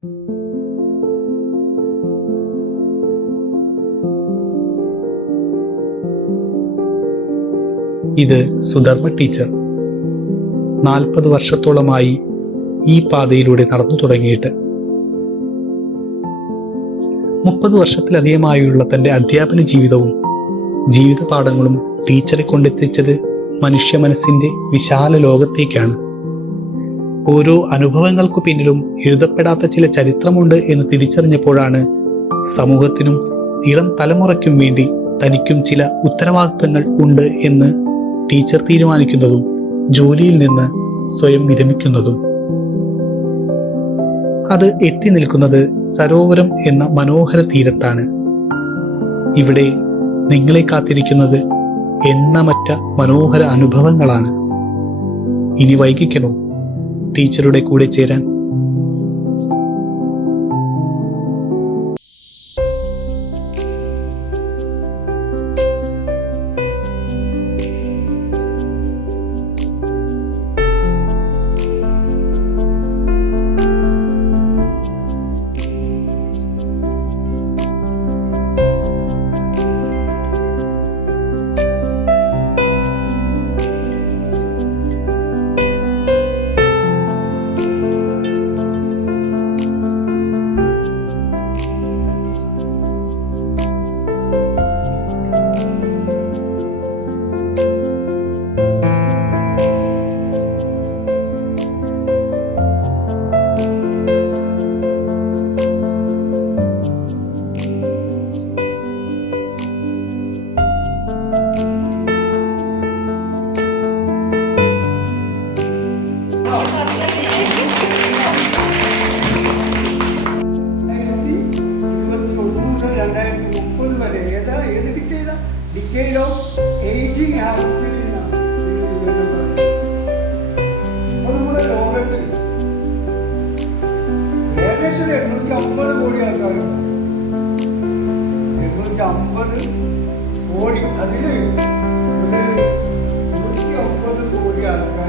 ഇത് സുധർമ്മ ടീച്ചർ. 40 വർഷത്തോളമായി ഈ പാതയിലൂടെ നടന്നു തുടങ്ങിയിട്ട്. 30 വർഷത്തിലധികമായുള്ള തൻ്റെ അധ്യാപന ജീവിതവും ജീവിത പാഠങ്ങളും ടീച്ചറെ കൊണ്ടെത്തിച്ചത് മനുഷ്യ മനസ്സിൻ്റെ വിശാല ലോകത്തേക്കാണ്. ഓരോ അനുഭവങ്ങൾക്കു പിന്നിലും എഴുതപ്പെടാത്ത ചില ചരിത്രമുണ്ട് എന്ന് തിരിച്ചറിഞ്ഞപ്പോഴാണ് സമൂഹത്തിനും ഇളം തലമുറയ്ക്കും വേണ്ടി തനിക്കും ചില ഉത്തരവാദിത്തങ്ങൾ ഉണ്ട് എന്ന് ടീച്ചർ തീരുമാനിക്കുന്നതും ജോലിയിൽ നിന്ന് സ്വയം വിരമിക്കുന്നതും. അത് എത്തി നിൽക്കുന്നത് സരോവരം എന്ന മനോഹര തീരത്താണ്. ഇവിടെ നിങ്ങളെ കാത്തിരിക്കുന്നത് എണ്ണമറ്റ മനോഹര അനുഭവങ്ങളാണ്. ഇനി വൈകിക്കണോ ടീച്ചറുടെ കൂടെ ചേരാൻ? നമ്മുടെ ലോകത്തിൽ ഏകദേശം 850 കോടി ആൾക്കാരുണ്ട്. 850 കോടി, അതില് ഒരു 150 കോടി ആൾക്കാർ